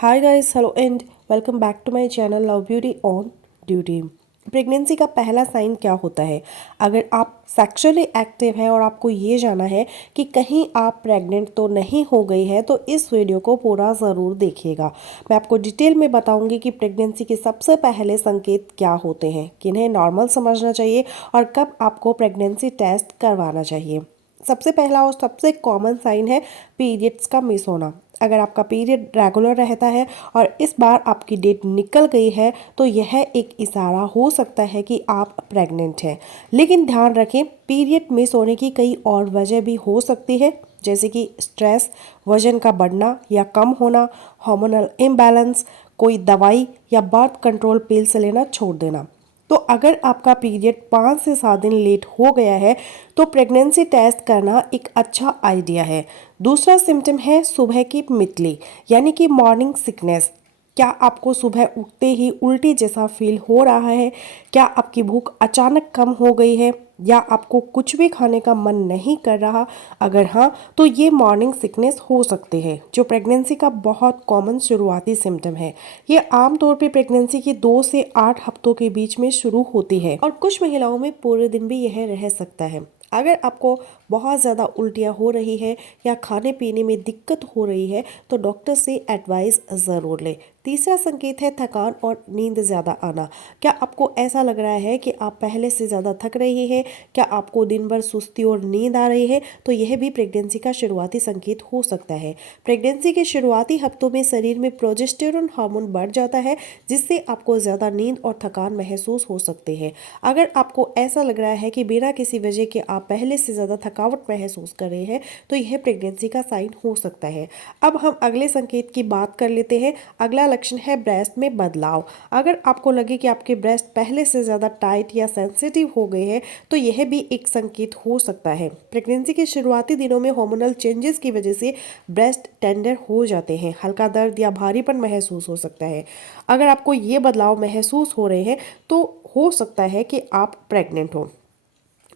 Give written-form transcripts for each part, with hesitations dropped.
Hi guys, hello and welcome back to my channel love beauty on duty. Pregnancy का पहला sign क्या होता है? अगर आप सेक्सुअली एक्टिव हैं और आपको ये जानना है कि कहीं आप प्रेग्नेंट तो नहीं हो गई है, तो इस वीडियो को पूरा ज़रूर देखिएगा। मैं आपको डिटेल में बताऊंगी कि प्रेगनेंसी के सबसे पहले संकेत क्या होते हैं, किन्हें नॉर्मल समझना चाहिए और कब आपको प्रेगनेंसी टेस्ट करवाना चाहिए। सबसे पहला और सबसे कॉमन साइन है पीरियड्स का मिस होना। अगर आपका पीरियड रेगुलर रहता है और इस बार आपकी डेट निकल गई है, तो यह एक इशारा हो सकता है कि आप प्रेग्नेंट हैं। लेकिन ध्यान रखें, पीरियड मिस होने की कई और वजह भी हो सकती है, जैसे कि स्ट्रेस, वजन का बढ़ना या कम होना, हार्मोनल इम्बैलेंस, कोई दवाई या बर्थ कंट्रोल पिल्स लेना छोड़ देना। तो अगर आपका पीरियड 5 से 7 दिन लेट हो गया है, तो प्रेगनेंसी टेस्ट करना एक अच्छा आइडिया है। दूसरा सिम्टम है सुबह की मितली, यानी कि मॉर्निंग सिकनेस। क्या आपको सुबह उठते ही उल्टी जैसा फील हो रहा है? क्या आपकी भूख अचानक कम हो गई है या आपको कुछ भी खाने का मन नहीं कर रहा? अगर हाँ, तो ये मॉर्निंग सिकनेस हो सकते हैं, जो प्रेगनेंसी का बहुत कॉमन शुरुआती सिम्टम है। ये आमतौर पे प्रेगनेंसी के 2 से 8 हफ्तों के बीच में शुरू होती है और कुछ महिलाओं में पूरे दिन भी यह रह सकता है। अगर आपको बहुत ज़्यादा उल्टियाँ हो रही है या खाने पीने में दिक्कत हो रही है, तो डॉक्टर से एडवाइस ज़रूर लें। तीसरा संकेत है थकान और नींद ज़्यादा आना। क्या आपको ऐसा लग रहा है कि आप पहले से ज़्यादा थक रही हैं? क्या आपको दिन भर सुस्ती और नींद आ रही है? तो यह भी प्रेगनेंसी का शुरुआती संकेत हो सकता है। प्रेगनेंसी के शुरुआती हफ्तों में शरीर में प्रोजेस्टेरोन हार्मोन बढ़ जाता है, जिससे आपको ज़्यादा नींद और थकान महसूस हो सकते हैं। अगर आपको ऐसा लग रहा है कि बिना किसी वजह के आप पहले से ज़्यादा थकावट महसूस कर रहे हैं, तो यह प्रेगनेंसी का साइन हो सकता है। अब हम अगले संकेत की बात कर लेते हैं। अगला लक्षण है ब्रेस्ट में बदलाव। अगर आपको लगे कि आपके ब्रेस्ट पहले से ज़्यादा टाइट या सेंसिटिव हो गए हैं, तो यह भी एक संकेत हो सकता है। प्रेगनेंसी के शुरुआती दिनों में हार्मोनल चेंजेस की वजह से ब्रेस्ट टेंडर हो जाते हैं। हल्का दर्द या भारीपन महसूस हो सकता है। अगर आपको ये बदलाव महसूस हो रहे हैं, तो हो सकता है कि आप प्रेग्नेंट हो।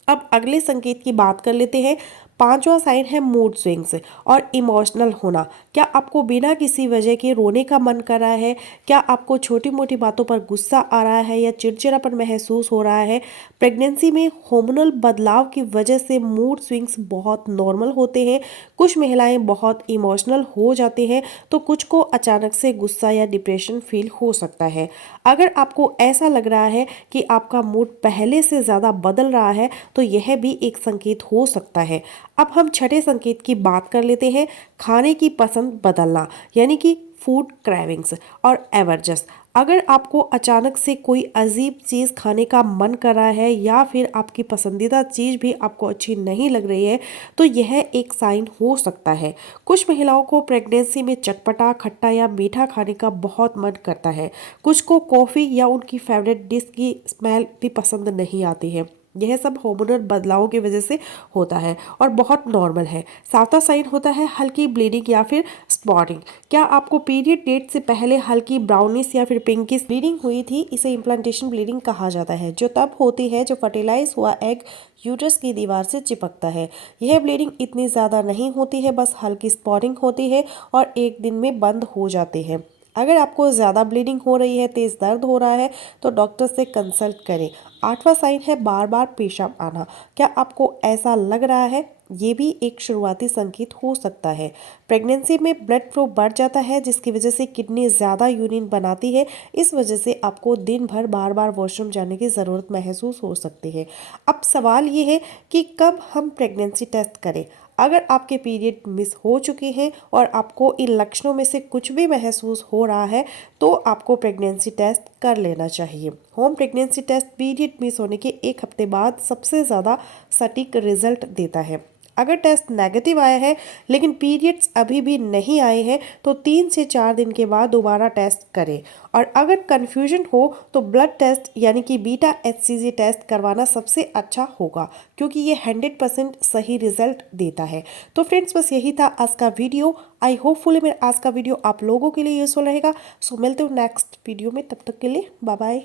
अब अगले संकेत की बात कर लेते हैं। पांचवा साइन है मूड स्विंग्स और इमोशनल होना। क्या आपको बिना किसी वजह के रोने का मन कर रहा है? क्या आपको छोटी मोटी बातों पर गुस्सा आ रहा है या चिड़चिड़ापन महसूस हो रहा है? प्रेगनेंसी में हार्मोनल बदलाव की वजह से मूड स्विंग्स बहुत नॉर्मल होते हैं। कुछ महिलाएं बहुत इमोशनल हो जाती हैं, तो कुछ को अचानक से गुस्सा या डिप्रेशन फील हो सकता है। अगर आपको ऐसा लग रहा है कि आपका मूड पहले से ज़्यादा बदल रहा है, तो यह भी एक संकेत हो सकता है। अब हम छठे संकेत की बात कर लेते हैं। खाने की पसंद बदलना, यानी कि फूड क्रेविंग्स और एवर्जस। अगर आपको अचानक से कोई अजीब चीज़ खाने का मन कर रहा है या फिर आपकी पसंदीदा चीज़ भी आपको अच्छी नहीं लग रही है, तो यह एक साइन हो सकता है। कुछ महिलाओं को प्रेगनेंसी में चटपटा, खट्टा या मीठा खाने का बहुत मन करता है। कुछ को कॉफ़ी या उनकी फेवरेट डिश की स्मेल भी पसंद नहीं आती है। यह सब हार्मोनल बदलावों की वजह से होता है और बहुत नॉर्मल है। सातवां साइन होता है हल्की ब्लीडिंग या फिर स्पॉटिंग। क्या आपको पीरियड डेट से पहले हल्की ब्राउनिश या फिर पिंकिश ब्लीडिंग हुई थी? इसे इम्प्लांटेशन ब्लीडिंग कहा जाता है, जो तब होती है जो फर्टिलाइज हुआ एग यूट्रस की दीवार से चिपकता है। यह ब्लीडिंग इतनी ज़्यादा नहीं होती है, बस हल्की स्पॉटिंग होती है और एक दिन में बंद हो जाती है। अगर आपको ज़्यादा ब्लीडिंग हो रही है, तेज़ दर्द हो रहा है, तो डॉक्टर से कंसल्ट करें। आठवां साइन है बार बार पेशाब आना। क्या आपको ऐसा लग रहा है? ये भी एक शुरुआती संकेत हो सकता है। प्रेगनेंसी में ब्लड फ्लो बढ़ जाता है, जिसकी वजह से किडनी ज़्यादा यूरिन बनाती है। इस वजह से आपको दिन भर बार बार वॉशरूम जाने की ज़रूरत महसूस हो सकती है। अब सवाल ये है कि कब हम प्रेगनेंसी टेस्ट करें? अगर आपके पीरियड मिस हो चुके हैं और आपको इन लक्षणों में से कुछ भी महसूस हो रहा है, तो आपको प्रेगनेंसी टेस्ट कर लेना चाहिए। Home pregnancy test period miss होने के 1 हफ्ते बाद सबसे ज़्यादा सटीक रिजल्ट देता है। अगर टेस्ट नेगेटिव आया है लेकिन पीरियड्स अभी भी नहीं आए हैं, तो 3 से 4 दिन के बाद दोबारा टेस्ट करें। और अगर कन्फ्यूजन हो, तो ब्लड टेस्ट यानी कि बीटा HCG टेस्ट करवाना सबसे अच्छा होगा, क्योंकि ये 100% सही रिजल्ट देता है। तो फ्रेंड्स, बस यही था आज का वीडियो। आई होपफुली मेरा आज का वीडियो आप लोगों के लिए यूजफुल रहेगा। सो मिलते हो नेक्स्ट वीडियो में, तब तक के लिए बाय बाय।